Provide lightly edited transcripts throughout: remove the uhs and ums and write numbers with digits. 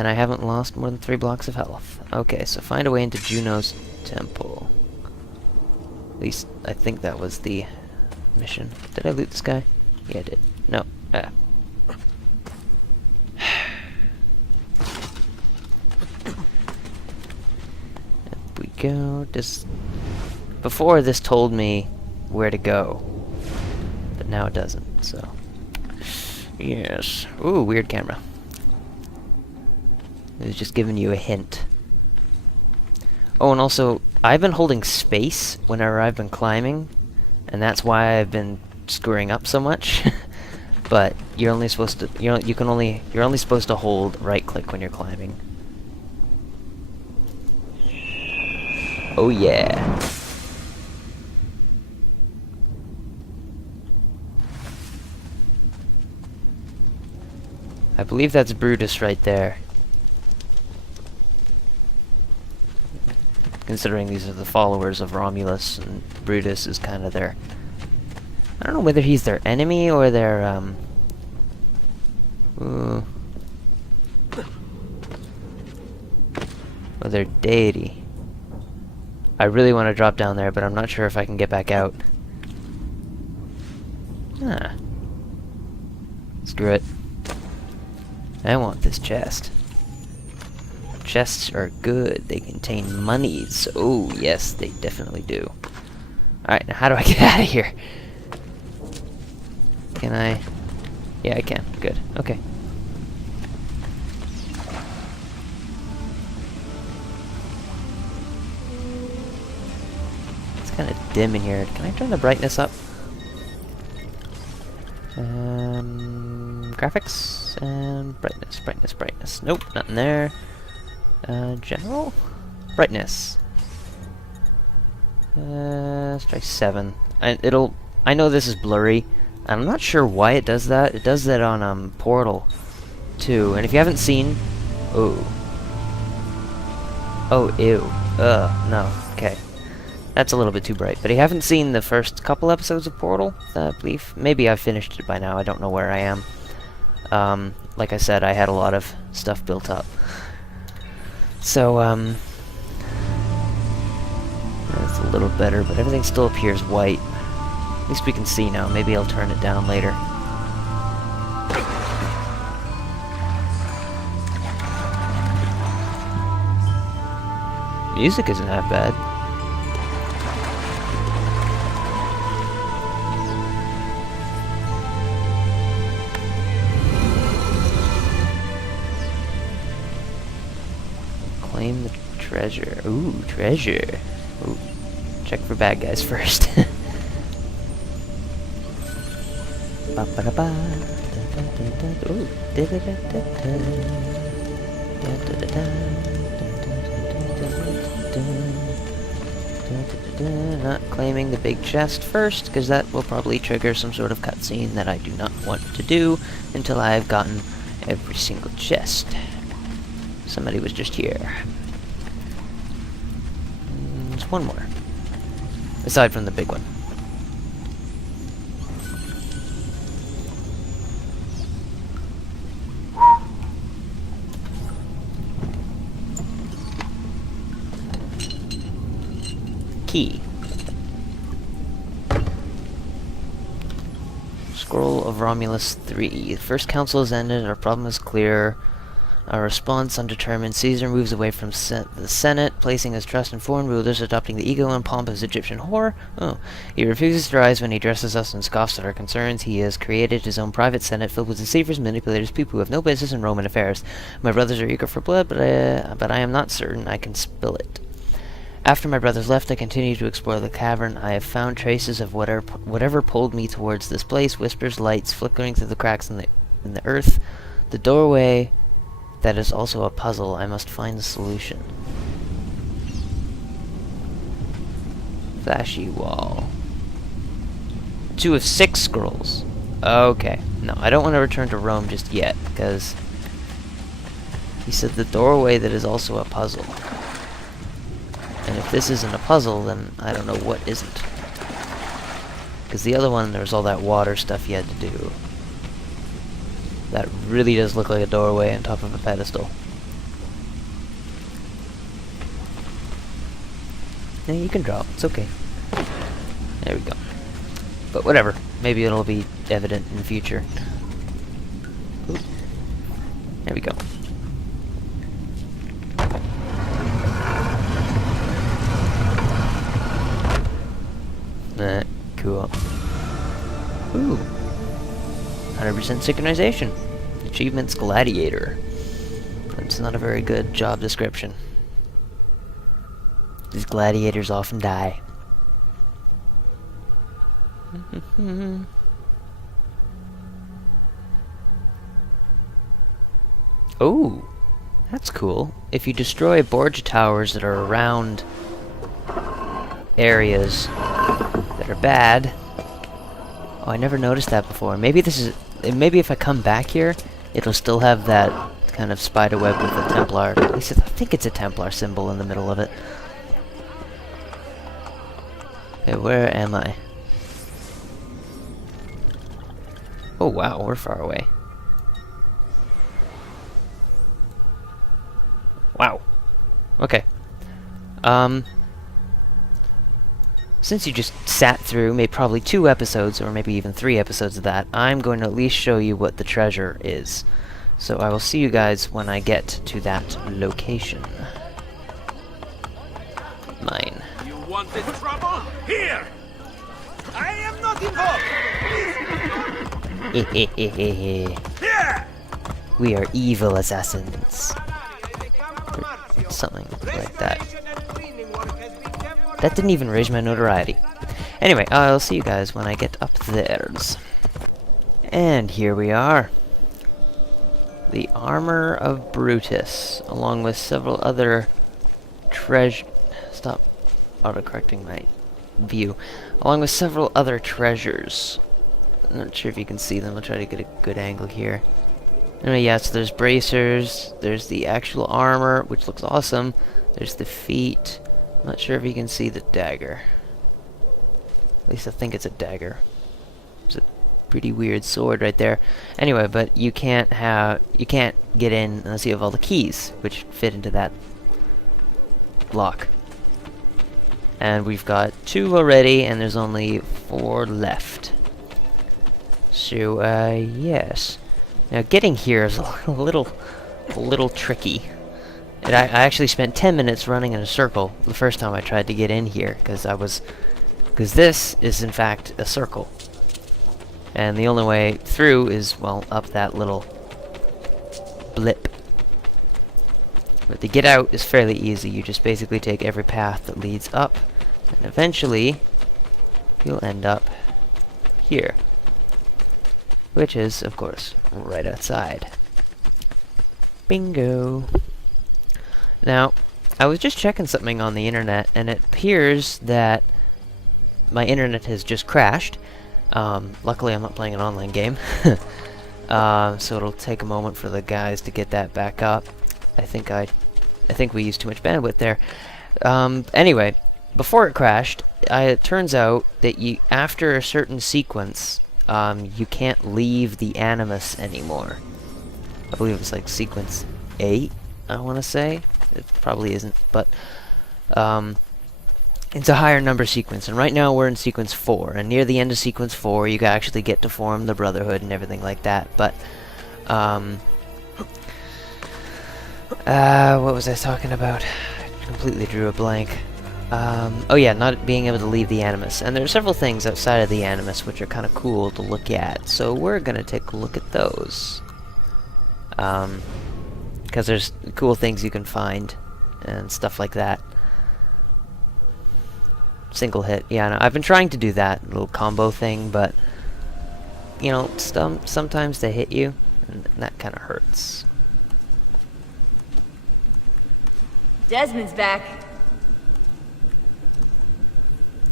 And I haven't lost more than 3 blocks of health. Okay, so find a way into Juno's temple. At least, I think that was the mission. Did I loot this guy? Yeah, I did. No. Ah. Up we go. Before, this told me where to go. But now it doesn't, so... Yes. Ooh, weird camera. It was just giving you a hint. Oh, and also, I've been holding space whenever I've been climbing, and that's why I've been screwing up so much. But you're only supposed to you're only supposed to hold right click when you're climbing. Oh yeah. I believe that's Brutus right there. Considering these are the followers of Romulus, and Brutus is kind of their... I don't know whether he's their enemy or their, or their deity. I really want to drop down there, but I'm not sure if I can get back out. Ah. Screw it. I want this chest. Chests are good. They contain monies. Oh, yes, they definitely do. Alright, now how do I get out of here? Can I? Yeah, I can. Good. Okay. It's kind of dim in here. Can I turn the brightness up? Graphics and brightness. Nope, nothing there. General? Brightness. Let's try 7. I know this is blurry. I'm not sure why it does that. It does that on Portal 2. And if you haven't seen... Oh. Oh, ew. No. Okay. That's a little bit too bright. But if you haven't seen the first couple episodes of Portal, I believe. Maybe I've finished it by now. I don't know where I am. Like I said, I had a lot of stuff built up. So, that's a little better, but everything still appears white. At least we can see now. Maybe I'll turn it down later. Music isn't that bad. Claim the treasure. Ooh, treasure. Ooh. Check for bad guys first. Not claiming the big chest first, because that will probably trigger some sort of cutscene that I do not want to do until I've gotten every single chest. Somebody was just here. There's one more. Aside from the big one. Key. Scroll of Romulus 3. The first council has ended, our problem is clear. Our response undetermined. Caesar moves away from the Senate, placing his trust in foreign rulers, adopting the ego and pomp of Egyptian horror. Oh. He refuses to rise when he addresses us and scoffs at our concerns. He has created his own private Senate filled with deceivers, manipulators, people who have no business in Roman affairs. My brothers are eager for blood, but I am not certain I can spill it. After my brothers left, I continued to explore the cavern. I have found traces of whatever pulled me towards this place. Whispers, lights flickering through the cracks in the earth. The doorway that is also a puzzle. I must find the solution. Flashy wall. 2 of 6 scrolls. Okay. No, I don't want to return to Rome just yet, because he said the doorway that is also a puzzle. And if this isn't a puzzle, then I don't know what isn't. Because the other one, there's all that water stuff you had to do. That really does look like a doorway on top of a pedestal. Yeah, you can drop. It's okay. There we go. But whatever. Maybe it'll be evident in the future. Ooh. There we go. Cool. Ooh. 100% synchronization. Achievements Gladiator. That's not a very good job description. These gladiators often die. Oh, that's cool. If you destroy Borgia towers that are around areas that are bad. Oh, I never noticed that before. Maybe this is... Maybe if I come back here, it'll still have that kind of spider web with the Templar. At least I think it's a Templar symbol in the middle of it. Okay, where am I? Oh wow, we're far away. Wow. Okay. Since you just sat through maybe probably 2 episodes, or maybe even 3 episodes of that, I'm going to at least show you what the treasure is. So I will see you guys when I get to that location. Mine. You wanted trouble? Here! I am not involved! Here! We are evil assassins. Or something like that. That didn't even raise my notoriety. Anyway, I'll see you guys when I get up there. And here we are. The armor of Brutus, along with several other treasure... Stop autocorrecting my view. Along with several other treasures. I'm not sure if you can see them. I'll try to get a good angle here. Anyway, yeah, so there's bracers, there's the actual armor, which looks awesome. There's the feet. I'm not sure if you can see the dagger. At least I think it's a dagger. It's a pretty weird sword right there. Anyway, but you can't get in unless you have all the keys, which fit into that lock. And we've got 2 already, and there's only 4 left. So, yes. Now, getting here is a little tricky. And I actually spent 10 minutes running in a circle the first time I tried to get in here, because this is in fact a circle. And the only way through is, well, up that little blip. But to get out is fairly easy. You just basically take every path that leads up, and eventually you'll end up here. Which is, of course, right outside. Bingo! Now, I was just checking something on the internet, and it appears that my internet has just crashed. Luckily, I'm not playing an online game. So it'll take a moment for the guys to get that back up. I think we used too much bandwidth there. Anyway, before it crashed, it turns out that after a certain sequence, you can't leave the Animus anymore. I believe it was like sequence 8, I want to say. It probably isn't, but it's a higher number sequence, and right now we're in sequence 4, and near the end of sequence 4 you actually get to form the Brotherhood and everything like that, but what was I talking about? I completely drew a blank. Oh yeah, not being able to leave the Animus, and there are several things outside of the Animus which are kind of cool to look at, so we're gonna take a look at those. Because there's cool things you can find and stuff like that. Single hit, yeah, no, I've been trying to do that little combo thing, but you know, sometimes they hit you, and that kind of hurts. Desmond's back.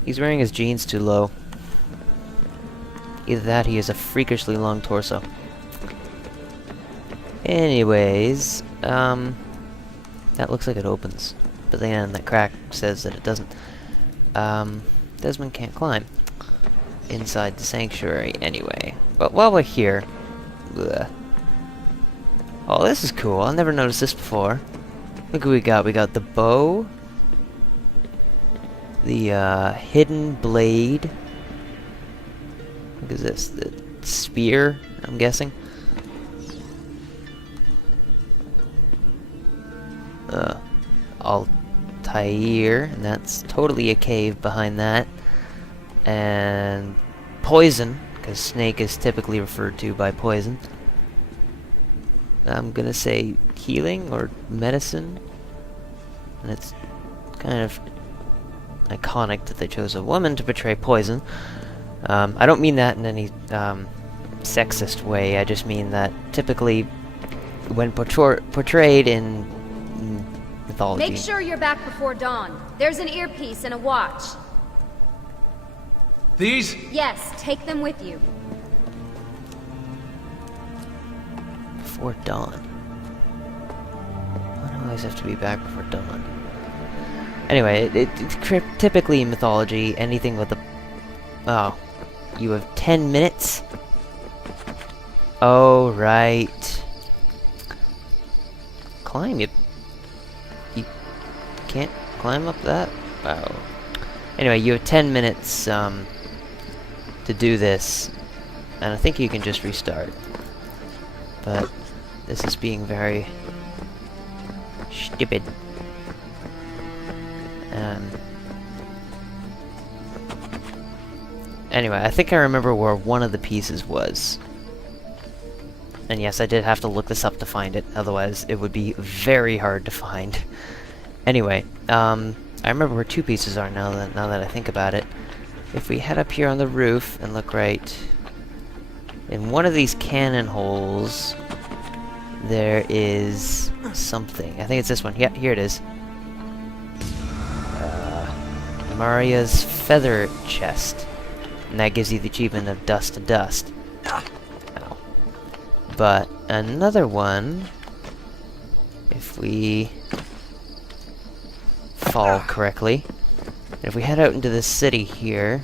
He's wearing his jeans too low. Either that, he has a freakishly long torso. Anyways, that looks like it opens, but then that crack says that it doesn't. Desmond can't climb inside the sanctuary anyway. But while we're here, bleh. Oh, this is cool. I've never noticed this before. Look what we got. We got the bow. the hidden blade. What is this? The spear, I'm guessing. Altair, and that's totally a cave behind that. And poison, because snake is typically referred to by poison. I'm gonna say healing or medicine. And it's kind of iconic that they chose a woman to portray poison. I don't mean that in any sexist way, I just mean that typically when portrayed in mythology... Make sure you're back before dawn. There's an earpiece and a watch. These? Yes, take them with you. Before dawn. Why do I always have to be back before dawn? Anyway, typically in mythology, anything with a... Oh. You have 10 minutes? Oh, right. Climb, you can't climb up that? Wow. Anyway, you have 10 minutes, to do this. And I think you can just restart. But this is being very stupid. Anyway, I think I remember where one of the pieces was. And yes, I did have to look this up to find it, otherwise it would be very hard to find. Anyway, I remember where two pieces are now that I think about it. If we head up here on the roof and look right in one of these cannon holes, there is something. I think it's this one. Yeah, here it is. Maria's feather chest. And that gives you the achievement of dust to dust. Ow. But another one, if we fall correctly, if we head out into the city here,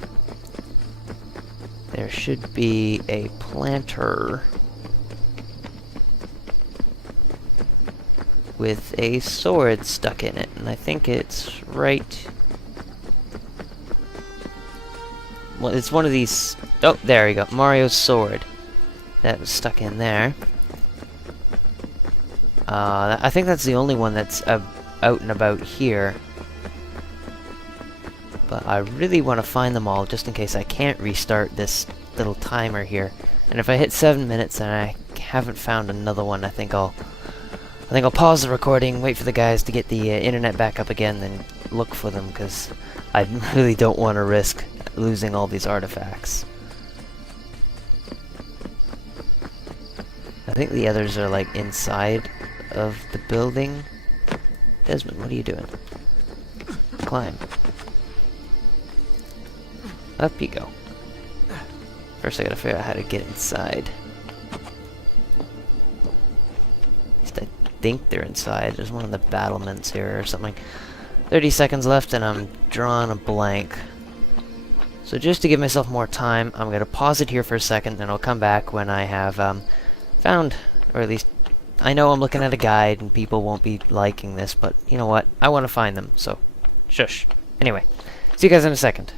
there should be a planter with a sword stuck in it, and I think it's right... Well, it's one of these... Oh, there we go. Mario's sword. That was stuck in there. I think that's the only one that's out and about here. But I really want to find them all, just in case I can't restart this little timer here. And if I hit 7 minutes and I haven't found another one, I think I'll pause the recording, wait for the guys to get the internet back up again, then look for them, because I really don't want to risk losing all these artifacts. I think the others are like inside of the building. Desmond, what are you doing? Climb. Up you go. First I gotta figure out how to get inside. At least I think they're inside. There's one of the battlements here or something. 30 seconds left and I'm drawing a blank. So just to give myself more time, I'm going to pause it here for a second, and I'll come back when I have found, or at least, I know I'm looking at a guide, and people won't be liking this, but you know what? I want to find them, so shush. Anyway, see you guys in a second.